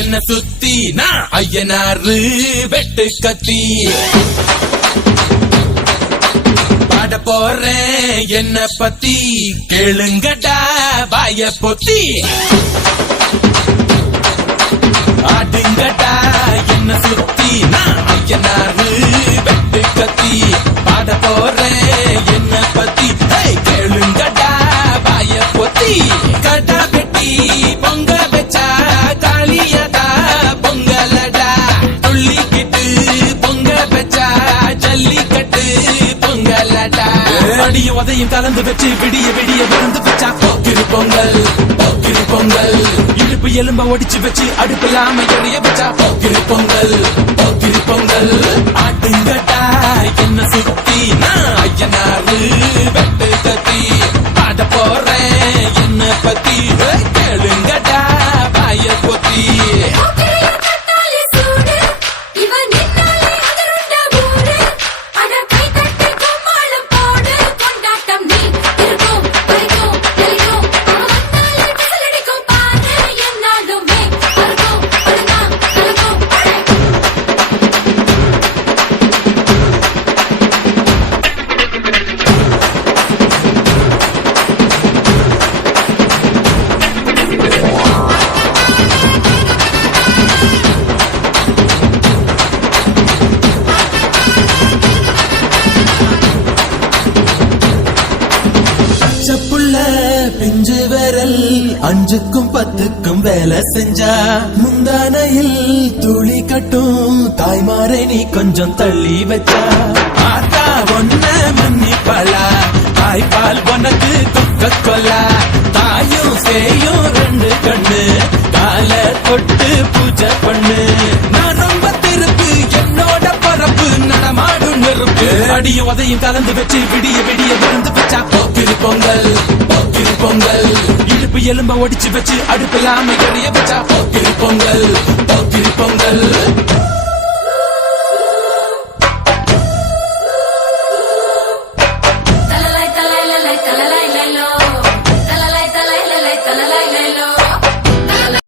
என்ன சுத்தி நான் ஐயனாரு வெட்டு கத்தி பாட போறேன் என்ன பத்தி கேளுங்கடா வாய பொத்தி ஆடுங்கடா என்ன சுத்தி நான் ஐயனாரு வெட்டு கத்தி பாட போறேன் என்ன பத்தி கேளுங்கடா வாய பொத்தி கடா வெட்டி பொங்க வச்சா காளியதா பொங்கலடா துள்ளிக்கிட்டு பொங்க வச்சா ஜல்லிக்கட்டு பொங்கலடா அடியும் உதையும் கலந்து வச்சு விடிய விடிய விருந்து வச்சா போக்கிரி பொங்கல் போக்கிரி பொங்கல் இடுப்பு எலும்ப ஒடிச்சு வச்சு அடுப்பில்லாம எறிய வச்சா போக்கிரி பொங்கல் போக்கிரி பொங்கல் ஆட்டுங்கட்டா என்ன சுத்தி நான் ஐயனாரு வெட்டு கத்தி பாட போறேன் என்ன பத்தி கேளுங்கடா வாய பொத்தி பிஞ்சு விரல் 5க்கும் 10க்கும் வேலை செஞ்சா முந்தானையில் துளி கட்டும் தாய்மாரை நீ கொஞ்சம் தள்ளி வச்சா ஆத்தா ஒன்ன மன்னிப்பலா தாய்ப்பால் உனக்கு துக்க கொல்லா தாயும் சேயும் 2 கண்ணு கால தொட்டு பூஜை பண்ணு நான் ரொம்ப திருப்பு என்னோட பரப்பு நடமாடும் நெருப்பு அடியும் உதையும் கலந்து வச்சு விடிய விடிய விருந்து வச்சா போக்கிரி பொங்கல் போக்கிரி பொங்கல் இடுப்பு எலும்ப ஒடிச்சு வச்சு அடுப்பில்லாம எறிய வச்சா போக்கிரி பொங்கல் போக்கிரி பொங்கல்